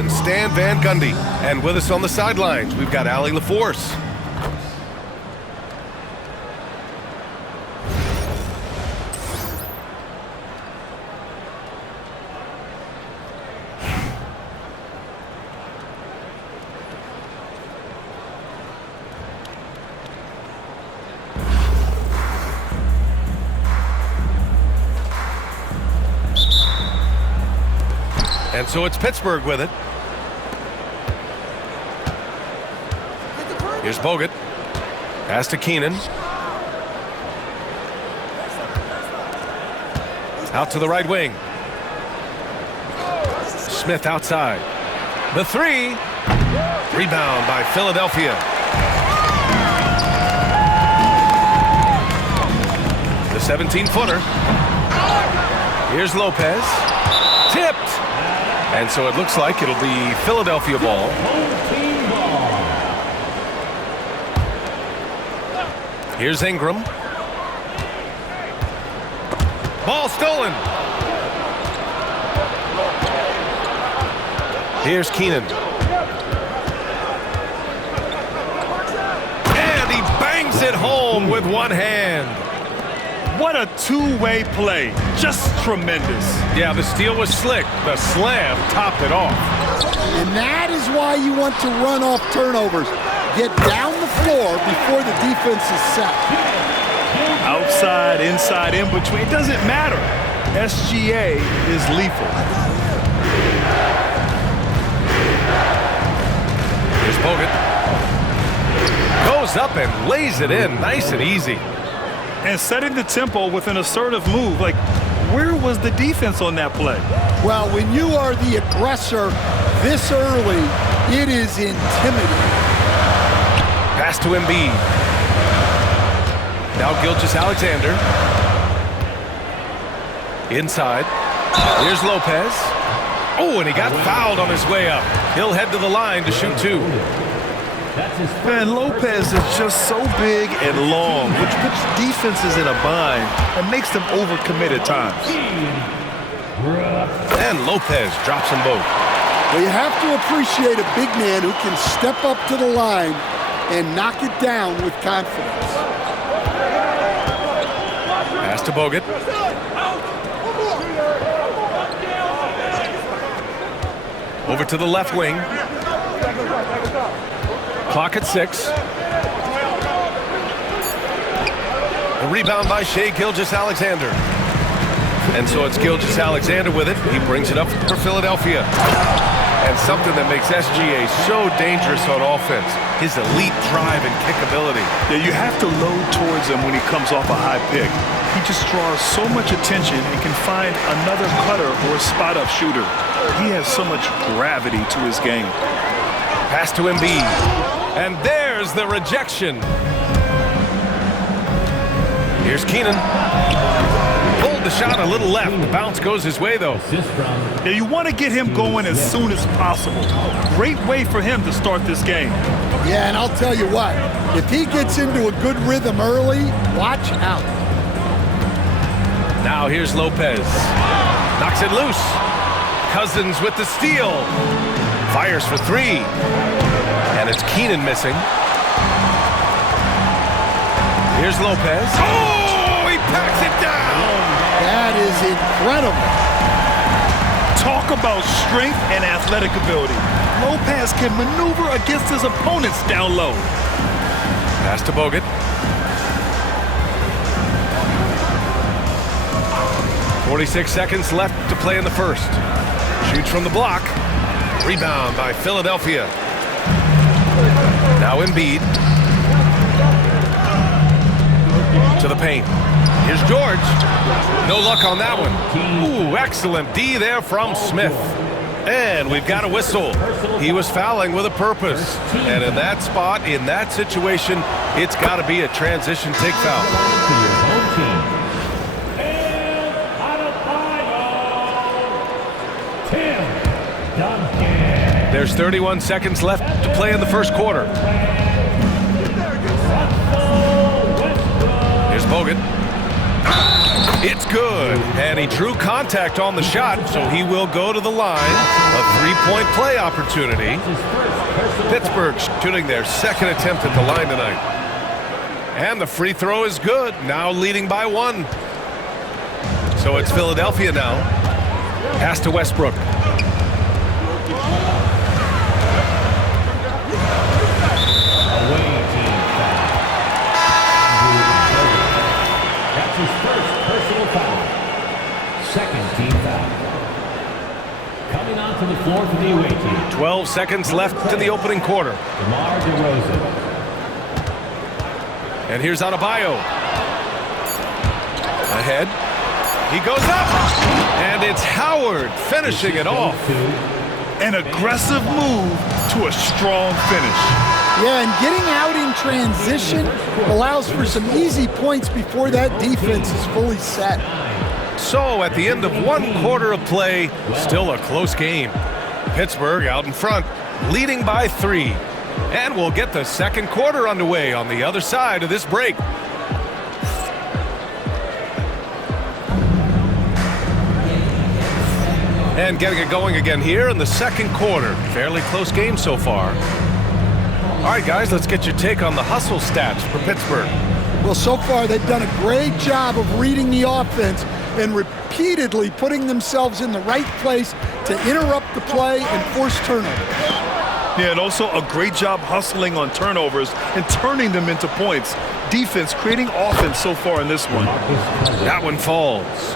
and Stan Van Gundy. And with us on the sidelines, we've got Allie LaForce. And so it's Pittsburgh with it. Here's Bogut. Pass to Keenan. Out to the right wing. Smith outside. The three. Rebound by Philadelphia. The 17-footer. Here's Lopez. Tipped. And so it looks like it'll be Philadelphia ball. Here's Ingram. Ball stolen. Here's Keenan. And he bangs it home with one hand. What a two-way play. Just tremendous. Yeah, the steal was slick. The slam topped it off. And that is why you want to run off turnovers. Get down the floor before the defense is set. Outside, inside, in between, it doesn't matter. SGA is lethal. Here's Bogut. Goes up and lays it in nice and easy. And setting the tempo with an assertive move. Like, where was the defense on that play? Well, when you are the aggressor this early, it is intimidating. Pass to Embiid. Now Gilgeous-Alexander. Inside. Here's Lopez. Oh, and he got fouled on his way up. He'll head to the line to shoot two. Man, Lopez is just so big and long, which puts defenses in a bind and makes them overcommit at times. And Lopez drops them both. Well, you have to appreciate a big man who can step up to the line and knock it down with confidence. Pass to Bogut. Over to the left wing. Clock at 6. A rebound by Shai Gilgeous-Alexander. And so it's Gilgeous-Alexander with it. He brings it up for Philadelphia. And something that makes SGA so dangerous on offense, his elite drive and kick ability. Yeah, you have to load towards him when he comes off a high pick. He just draws so much attention and can find another cutter or a spot-up shooter. He has so much gravity to his game. Pass to Embiid. And there's the rejection. Here's Keenan. Pulled the shot a little left. The bounce goes his way, though. Yeah, you want to get him going as soon as possible. Great way for him to start this game. Yeah, and I'll tell you what. If he gets into a good rhythm early, watch out. Now here's Lopez. Knocks it loose. Cousins with the steal. Fires for three. And it's Keenan missing. Here's Lopez. Oh, he packs it down. That is incredible. Talk about strength and athletic ability. Lopez can maneuver against his opponents down low. Pass to Bogut. .46 seconds left to play in the first. Shoots from the block. Rebound by Philadelphia. Now Embiid. To the paint. Here's George. No luck on that one. Ooh, excellent D there from Smith. And we've got a whistle. He was fouling with a purpose. And in that spot, in that situation, it's got to be a transition take foul. There's 31 seconds left to play in the first quarter. Here's Bogut. It's good, and he drew contact on the shot, so he will go to the line. A three-point play opportunity. Pittsburgh shooting their second attempt at the line tonight. And the free throw is good, now leading by 1. So it's Philadelphia now. Pass to Westbrook. That's his first personal foul. Second team foul. Coming onto the floor for the away team. 12 seconds left in the opening quarter. DeMar DeRozan. And here's Adebayo. Ahead. He goes up. And it's Howard finishing it off. An aggressive move to a strong finish. Yeah, and getting out in transition allows for some easy points before that defense is fully set. So at the end of 1 quarter of play, still a close game. Pittsburgh out in front, leading by 3. And we'll get the second quarter underway on the other side of this break. And getting it going again here in the second quarter. Fairly close game so far. All right, guys, let's get your take on the hustle stats for Pittsburgh. Well, so far they've done a great job of reading the offense and repeatedly putting themselves in the right place to interrupt the play and force turnovers. Yeah, and also a great job hustling on turnovers and turning them into points. Defense creating offense so far in this one. That one falls.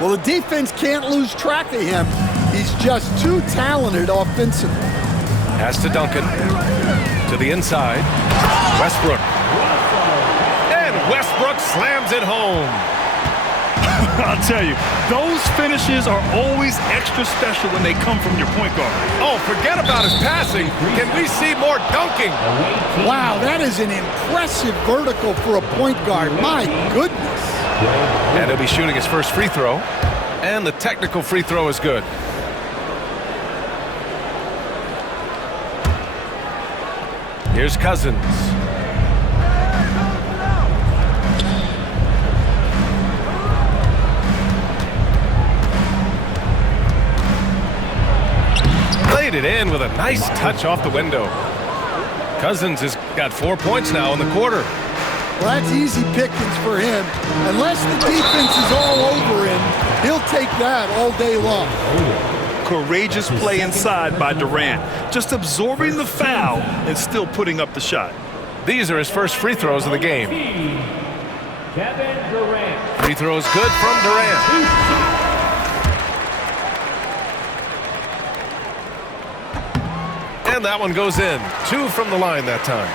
Well, the defense can't lose track of him. He's just too talented offensively. Pass to Duncan. To the inside. Westbrook. And Westbrook slams it home. I'll tell you, those finishes are always extra special when they come from your point guard. Oh, forget about his passing. Can we see more dunking? Wow, that is an impressive vertical for a point guard. My goodness. And he'll be shooting his first free throw. And the technical free throw is good. Here's Cousins. Laid it in with a nice touch off the window. Cousins has got 4 points now in the quarter. Well, that's easy pickings for him. Unless the defense is all over him, he'll take that all day long. Courageous play inside by Durant. Just absorbing the foul and still putting up the shot. These are his first free throws of the game. Kevin Durant. Free throw is good from Durant. And that one goes in. 2 from the line that time.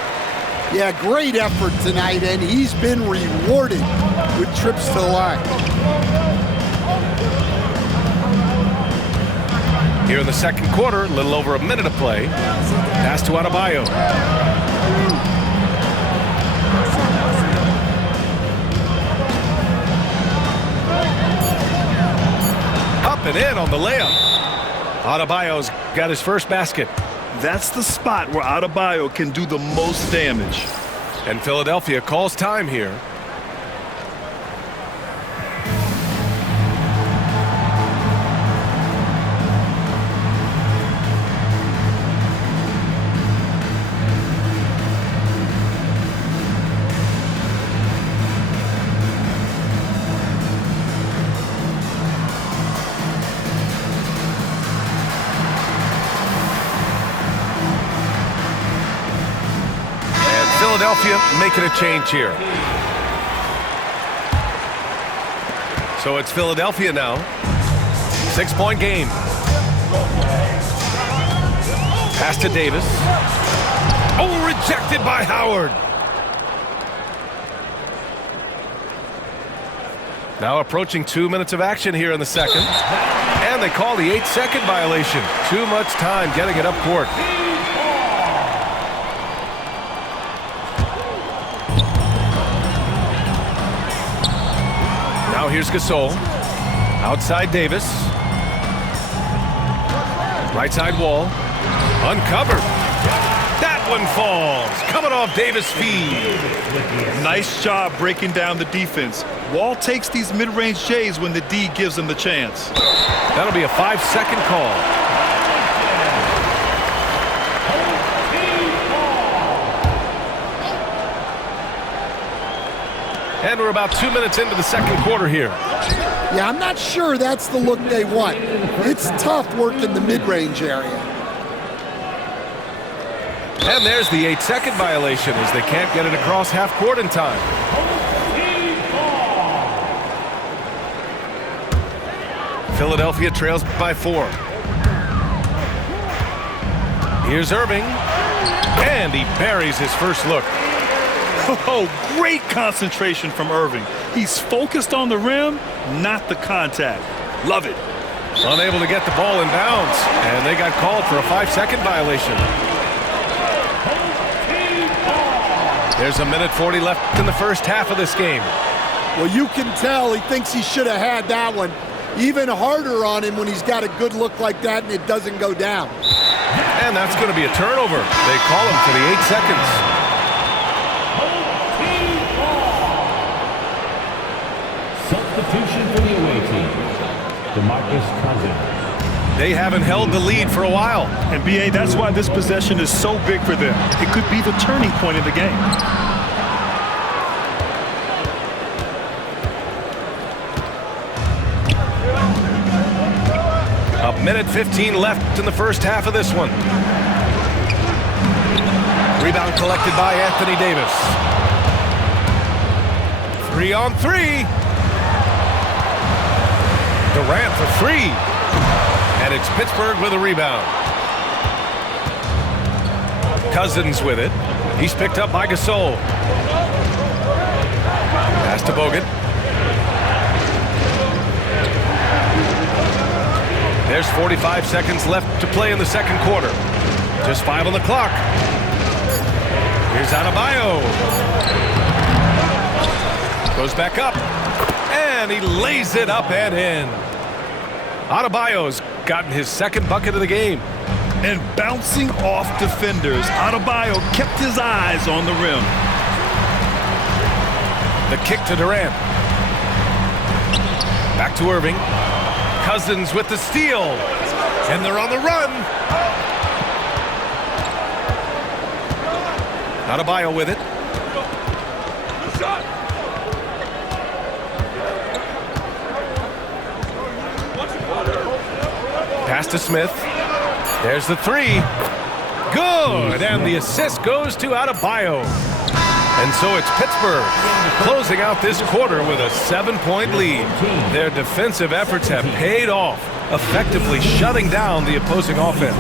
Yeah, great effort tonight, and he's been rewarded with trips to the line. Here in the second quarter, a little over a minute of play. Pass to Adebayo. Up and in on the layup. Adebayo's got his first basket. That's the spot where Adebayo can do the most damage. And Philadelphia calls time here. Philadelphia making a change here. So it's Philadelphia now. 6-point game. Pass to Davis. Oh, rejected by Howard. Now approaching 2 minutes of action here in the second. And they call the 8-second violation. Too much time getting it up court. Now here's Gasol. Outside Davis. Right side Wall. Uncovered. That one falls, coming off Davis' feet. Nice job breaking down the defense. Wall takes these mid-range J's when the D gives him the chance. That'll be a 5-second call. And we're about 2 minutes into the second quarter here. Yeah, I'm not sure that's the look they want. It's tough working the mid-range area. And there's the 8-second violation as they can't get it across half court in time. Philadelphia trails by 4. Here's Irving, and he buries his first look. Oh, great concentration from Irving. He's focused on the rim, not the contact. Love it. Unable to get the ball in bounds, and they got called for a 5-second violation. There's 1:40 left in the first half of this game. Well, you can tell he thinks he should have had that one. Even harder on him when he's got a good look like that and it doesn't go down. And that's going to be a turnover. They call him for the 8 seconds. Substitution for the away team. DeMarcus Cousins. They haven't held the lead for a while. And B.A., that's why this possession is so big for them. It could be the turning point in the game. A 1:15 left in the first half of this one. Rebound collected by Anthony Davis. 3-on-3. Durant for 3. And it's Pittsburgh with a rebound. Cousins with it. He's picked up by Gasol. Pass to Bogut. There's 45 seconds left to play in the second quarter. Just 5 on the clock. Here's Adebayo. Goes back up. And he lays it up and in. Adebayo's gotten his second bucket of the game. And bouncing off defenders, Adebayo kept his eyes on the rim. The kick to Durant. Back to Irving. Cousins with the steal. And they're on the run. Adebayo with it. Pass to Smith. There's the 3. Good. And the assist goes to Adebayo. And so it's Pittsburgh closing out this quarter with a 7-point lead. Their defensive efforts have paid off, effectively shutting down the opposing offense.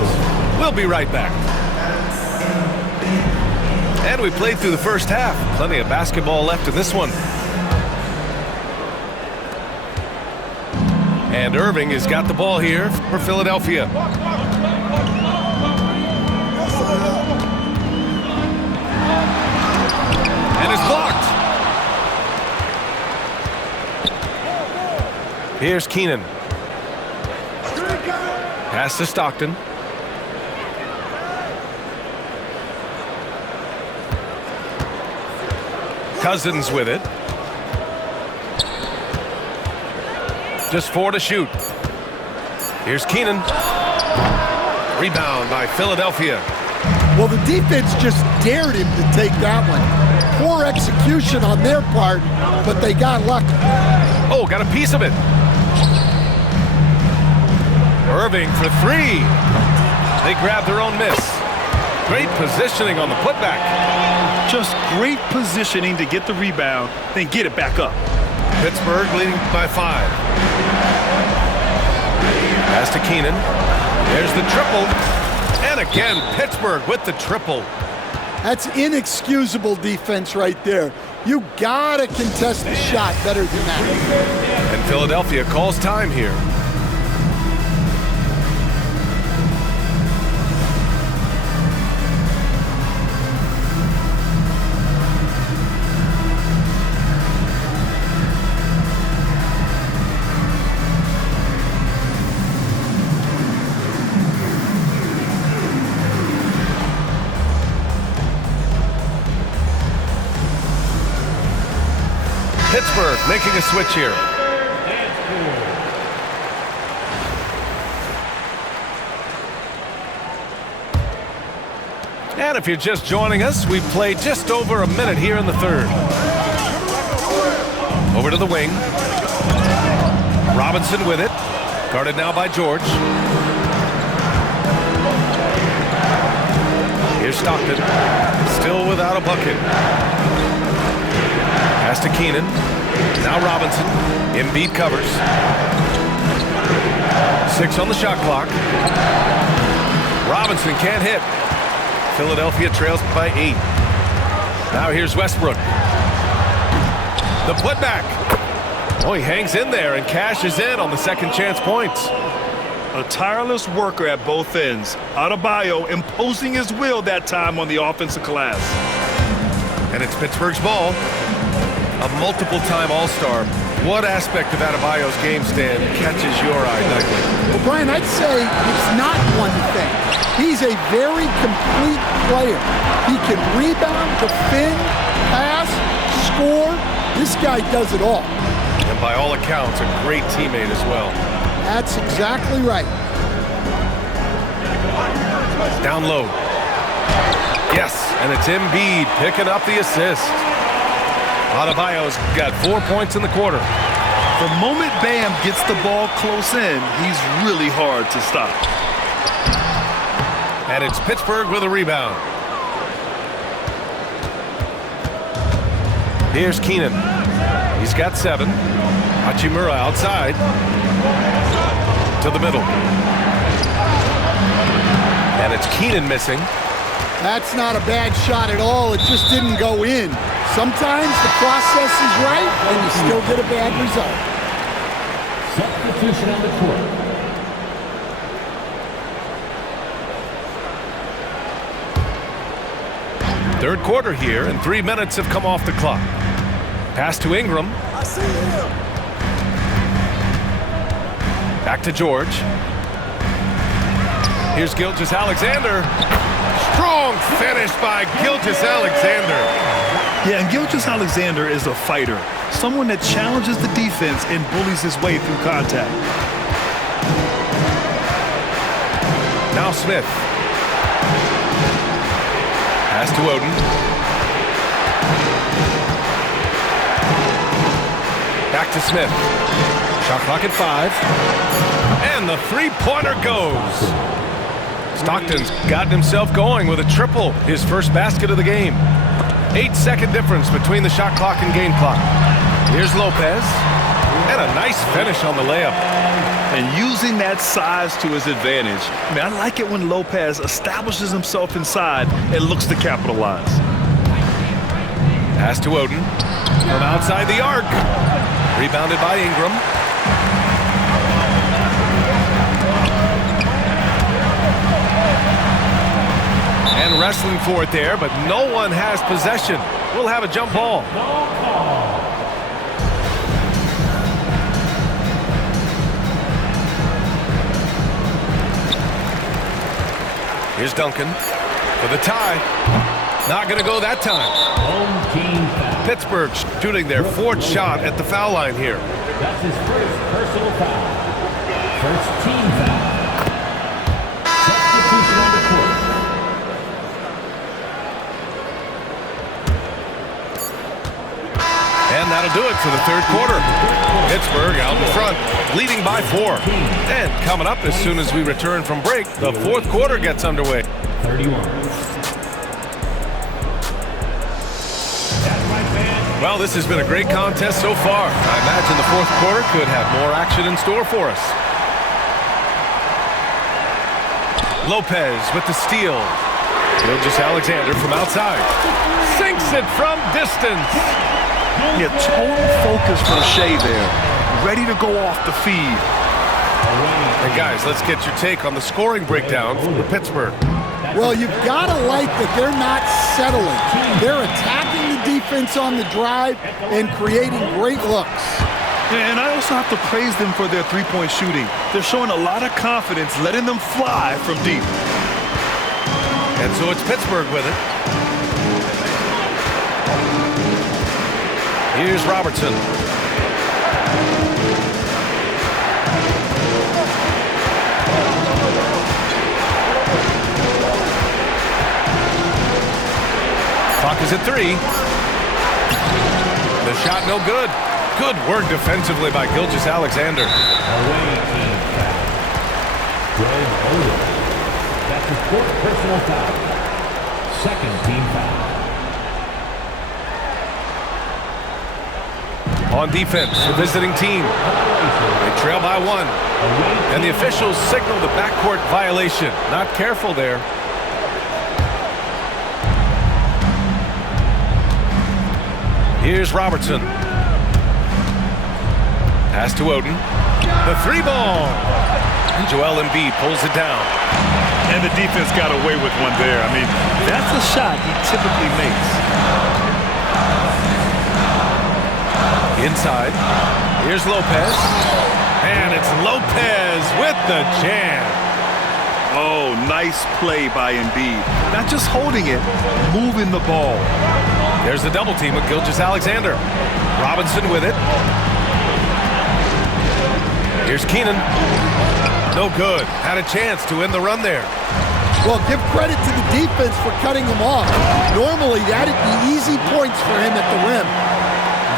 We'll be right back. And we played through the first half. Plenty of basketball left in this one. And Irving has got the ball here for Philadelphia. And it's blocked. Here's Keenan. Pass to Stockton. Cousins with it. Just 4 to shoot. Here's Keenan. Rebound by Philadelphia. Well, the defense just dared him to take that one. Poor execution on their part, but they got lucky. Oh, got a piece of it. Irving for 3. They grab their own miss. Great positioning on the putback. Just great positioning to get the rebound, then get it back up. Pittsburgh leading by 5. Pass to Keenan. There's the triple. And again, Pittsburgh with the triple. That's inexcusable defense right there. You gotta contest the shot better than that. And Philadelphia calls time here. Pittsburgh making a switch here. And if you're just joining us, we've played just over a minute here in the third. Over to the wing. Robinson with it. Guarded now by George. Here's Stockton. Still without a bucket. Pass to Keenan. Now Robinson. Embiid covers. 6 on the shot clock. Robinson can't hit. Philadelphia trails by 8. Now here's Westbrook. The putback. Oh, he hangs in there and cashes in on the second chance points. A tireless worker at both ends. Adebayo imposing his will that time on the offensive glass. And it's Pittsburgh's ball. A multiple-time All-Star. What aspect of Adebayo's game stand catches your eye nightly? Well, Brian, I'd say it's not one thing. He's a very complete player. He can rebound, defend, pass, score. This guy does it all. And by all accounts, a great teammate as well. That's exactly right. Down low. Yes, and it's Embiid picking up the assist. Adebayo's got 4 points in the quarter. The moment Bam gets the ball close in, he's really hard to stop. And it's Pittsburgh with a rebound. Here's Keenan. He's got 7. Hachimura outside. To the middle. And it's Keenan missing. That's not a bad shot at all. It just didn't go in. Sometimes the process is right, and you still get a bad result. Substitution on the court. Third quarter here, and 3 minutes have come off the clock. Pass to Ingram. I see him. Back to George. Here's Gilgeous-Alexander. Strong finish by Gilgeous-Alexander. Yeah, and Gilgeous-Alexander is a fighter. Someone that challenges the defense and bullies his way through contact. Now Smith. Pass to Oden. Back to Smith. Shot clock at 5. And the three-pointer goes. Stockton's gotten himself going with a triple, his first basket of the game. 8-second difference between the shot clock and game clock. Here's Lopez. And a nice finish on the layup. And using that size to his advantage. I mean, I like it when Lopez establishes himself inside and looks to capitalize. Pass to Oden. From outside the arc. Rebounded by Ingram. And wrestling for it there, but no one has possession. We'll have a jump ball. Here's Duncan for the tie. Not going to go that time. Home team foul. Pittsburgh shooting their 4th shot at the foul line here. That's his first personal foul. First team foul. Substitution on the court. And that'll do it for the third quarter. Pittsburgh out in front, leading by 4. And coming up as soon as we return from break, the fourth quarter gets underway. 31. Well, this has been a great contest so far. I imagine the fourth quarter could have more action in store for us. Lopez with the steal. Gilgeous-Alexander from outside. Sinks it from distance. Yeah, total focus from Shea there. Ready to go off the feed. And guys, let's get your take on the scoring breakdown for Pittsburgh. Well, you've got to like that they're not settling. They're attacking the defense on the drive and creating great looks. And I also have to praise them for their three-point shooting. They're showing a lot of confidence, letting them fly from deep. And so it's Pittsburgh with it. Here's Robertson. Clock is at 3. The shot no good. Good work defensively by Gilgeous-Alexander. Away team foul. Greg Oden. That's his 4th personal foul. 2nd team foul. On defense, the visiting team. They trail by 1. And the officials signal the backcourt violation. Not careful there. Here's Robertson. Pass to Oden. The 3-ball. And Joel Embiid pulls it down. And the defense got away with one there. I mean, that's a shot he typically makes. Inside. Here's Lopez. And it's Lopez with the jam. Oh, nice play by Embiid. Not just holding it, moving the ball. There's the double team with Gilgeous-Alexander. Robinson with it. Here's Keenan. No good. Had a chance to end the run there. Well, give credit to the defense for cutting him off. Normally, that'd be easy points for him at the rim.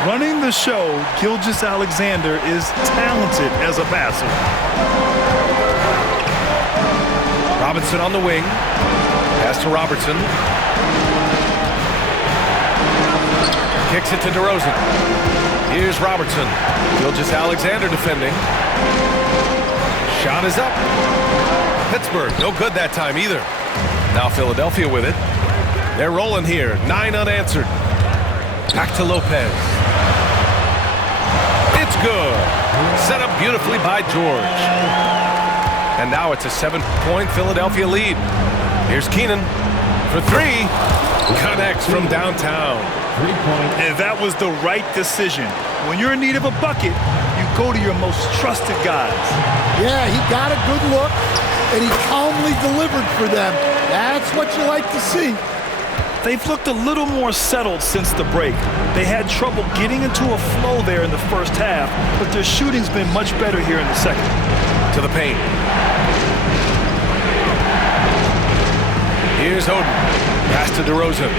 Running the show, Gilgeous-Alexander is talented as a passer. Robinson on the wing. Pass to Robertson. Kicks it to DeRozan. Here's Robertson. Gilgeous-Alexander defending. Shot is up. Pittsburgh, no good that time either. Now Philadelphia with it. They're rolling here. 9 unanswered. Back to Lopez. It's good. Set up beautifully by George. And now it's a 7-point Philadelphia lead. Here's Keenan for 3. Connects from downtown. 3-point. And that was the right decision. When you're in need of a bucket, you go to your most trusted guys. Yeah, he got a good look, and he calmly delivered for them. That's what you like to see. They've looked a little more settled since the break. They had trouble getting into a flow there in the first half, but their shooting's been much better here in the second. To the paint. Here's Oden. Pass to DeRozan.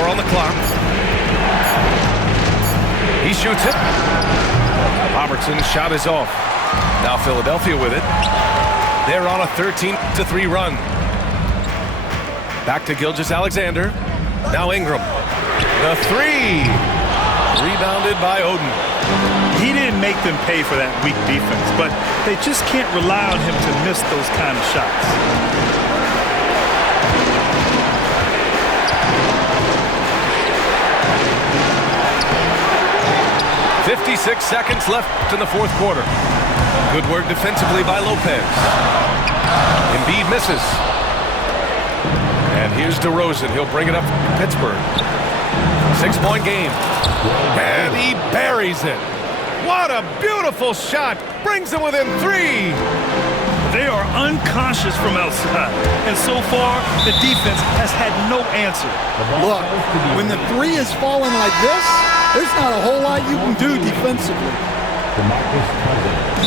4 on the clock. He shoots it. Robertson's shot is off. Now Philadelphia with it. They're on a 13-3 run. Back to Gilgeous-Alexander. Now Ingram. The 3. Rebounded by Oden. He didn't make them pay for that weak defense, but they just can't rely on him to miss those kind of shots. 56 seconds left in the 4th quarter. Good work defensively by Lopez. Embiid misses. And here's DeRozan. He'll bring it up to Pittsburgh. 6-point game. And he buries it. What a beautiful shot. Brings them within 3. They are unconscious from outside. And so far, the defense has had no answer. Look, when the 3 is falling like this, there's not a whole lot you can do defensively.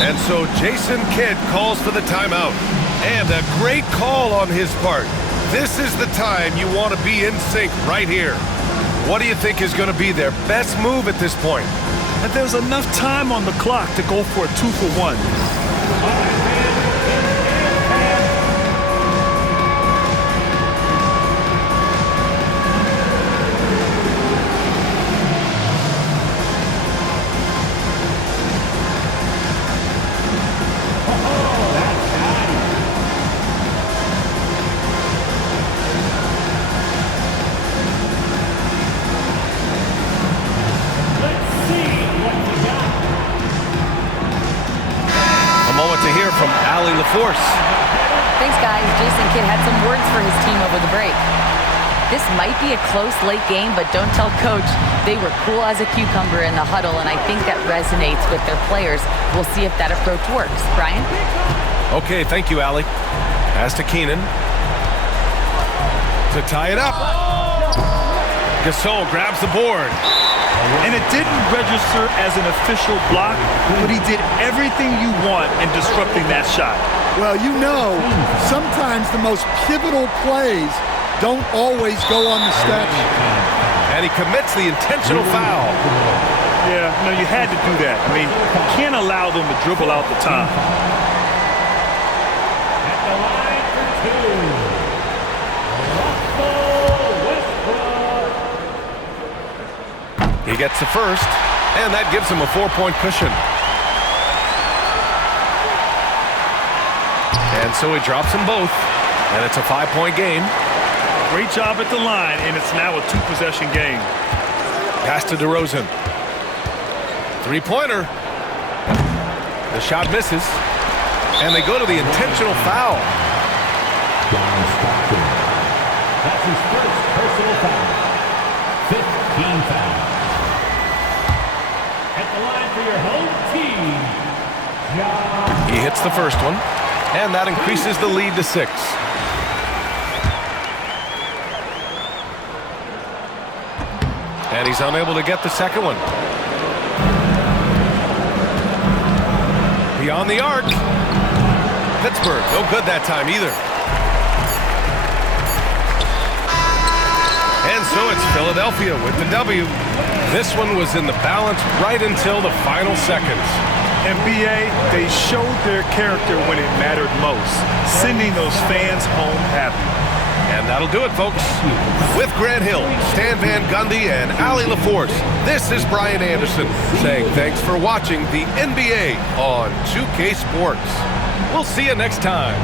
And so Jason Kidd calls for the timeout. And a great call on his part. This is the time you want to be in sync right here. What do you think is going to be their best move at this point? And there's enough time on the clock to go for a 2-for-1. Force. Thanks, guys. Jason Kidd had some words for his team over the break. This might be a close late game, but don't tell Coach. They were cool as a cucumber in the huddle, and I think that resonates with their players. We'll see if that approach works. Brian? Okay, thank you, Allie. Pass to Keenan. To tie it up. Gasol grabs the board. And it didn't register as an official block, but he did everything you want in disrupting that shot. Well, you know, sometimes the most pivotal plays don't always go on the stat sheet. And he commits the intentional foul. Yeah, no, you had to do that. I mean, you can't allow them to dribble out the time. At the line for two, Russell Westbrook. He gets the first, and that gives him a 4-point cushion. And so he drops them both, and it's a 5-point game. Great job at the line, and it's now a 2-possession game. Pass to DeRozan. Three-pointer. The shot misses, and they go to the intentional foul. John Stockton. That's his first personal foul. 15 fouls. At the line for your home team, John. He hits the first one, and that increases the lead to 6. And he's unable to get the second one. Beyond the arc. Pittsburgh, no good that time either. And so it's Philadelphia with the W. This one was in the balance right until the final seconds. And BA, they showed their character when it mattered most, sending those fans home happy. And that'll do it, folks. With Grant Hill, Stan Van Gundy, and Allie LaForce, this is Brian Anderson saying thanks for watching the NBA on 2K Sports. We'll see you next time.